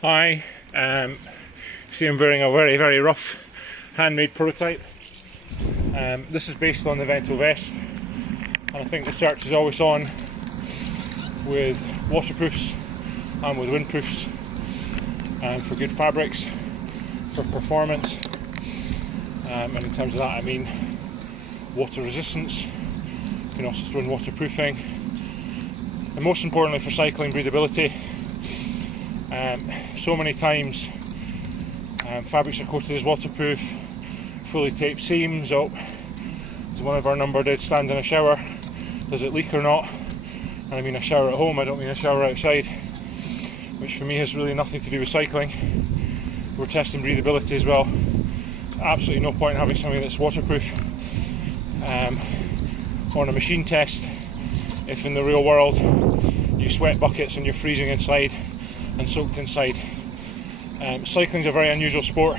Hi, see I'm wearing a very rough handmade prototype. This is based on the Vento vest, and I think the search is always on with waterproofs and with windproofs, and for good fabrics, for performance, and in terms of that I mean water resistance. You can also throw in waterproofing, and most importantly for cycling, breathability. So many times fabrics are coated as waterproof, fully taped seams. Oh, as one of our number did, stand in a shower, does it leak or not? And I mean a shower at home, I don't mean a shower outside, which for me has really nothing to do with cycling. We're testing breathability as well. Absolutely no point in having something that's waterproof on a machine test if in the real world you sweat buckets and you're freezing inside and soaked inside. Cycling is a very unusual sport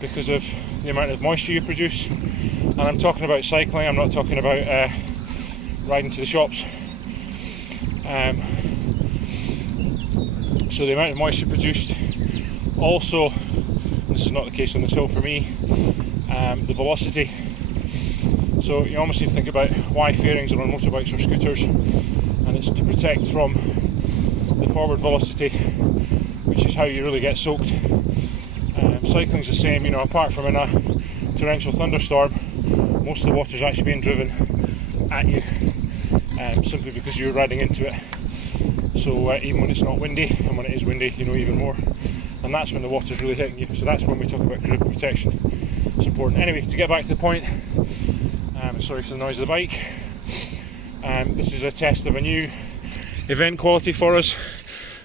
because of the amount of moisture you produce, and I'm talking about cycling, I'm not talking about riding to the shops. So the amount of moisture produced, also, this is not the case on this hill for me, the velocity. So you almost need to think about why fairings are on motorbikes or scooters, and it's to protect from the forward velocity, which is how you really get soaked. Cycling's the same, you know, apart from in a torrential thunderstorm, most of the water's actually being driven at you, simply because you're riding into it. So even when it's not windy, and when it is windy, you know even more, and that's when the water's really hitting you. So that's when we talk about grip protection. It's important. Anyway, to get back to the point, sorry for the noise of the bike. This is a test of a new event quality for us.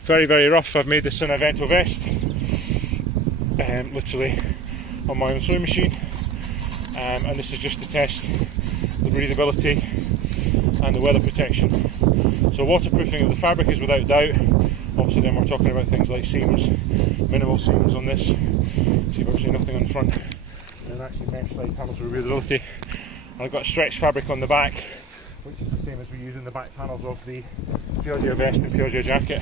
Very rough. I've made this in a Vento vest, literally on my own sewing machine, and this is just to test the breathability and the weather protection. So waterproofing of the fabric is without doubt. Obviously then we're talking about things like seams, minimal seams on this, see virtually nothing on the front, and then actually mesh side panels for breathability. And I've got stretched fabric on the back, which is the same as we use in the back panels of the Piaggio vest and Piaggio jacket.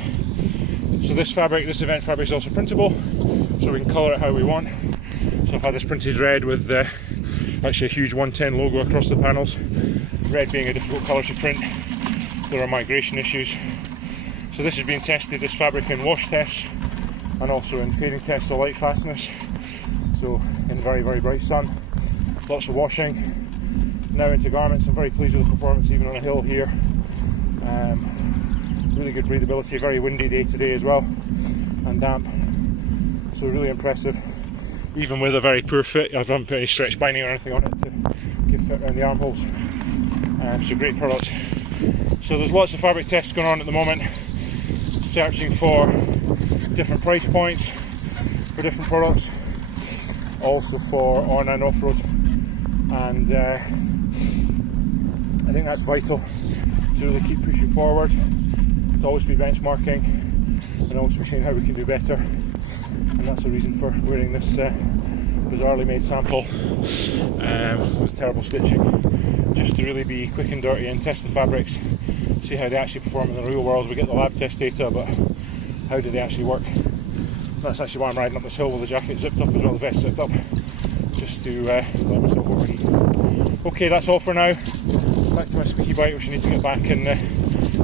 So this fabric, this event fabric, is also printable, so we can colour it how we want. So I've had this printed red with actually a huge 110 logo across the panels. Red being a difficult colour to print, there are migration issues. So this is being tested, this fabric, in wash tests and also in fading tests of light fastness. So in very bright sun, lots of washing. Now into garments. I'm very pleased with the performance even on a hill here. Really good breathability, very windy day today as well, and damp, so really impressive, even with a very poor fit. I haven't put any stretch binding or anything on it to give fit around the armholes. So great product. So there's lots of fabric tests going on at the moment, searching for different price points for different products, also for on and off road, and I think that's vital to really keep pushing forward, to always be benchmarking and always be seeing how we can do better. And that's the reason for wearing this bizarrely made sample with terrible stitching, just to really be quick and dirty and test the fabrics, see how they actually perform in the real world. We get the lab test data, but how do they actually work? That's actually why I'm riding up this hill with the jacket zipped up as well, the vest zipped up, just to let myself overheat. Okay, that's all for now. Back to my squeaky bike, which I need to get back and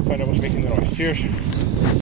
find out what's making the noise. Cheers.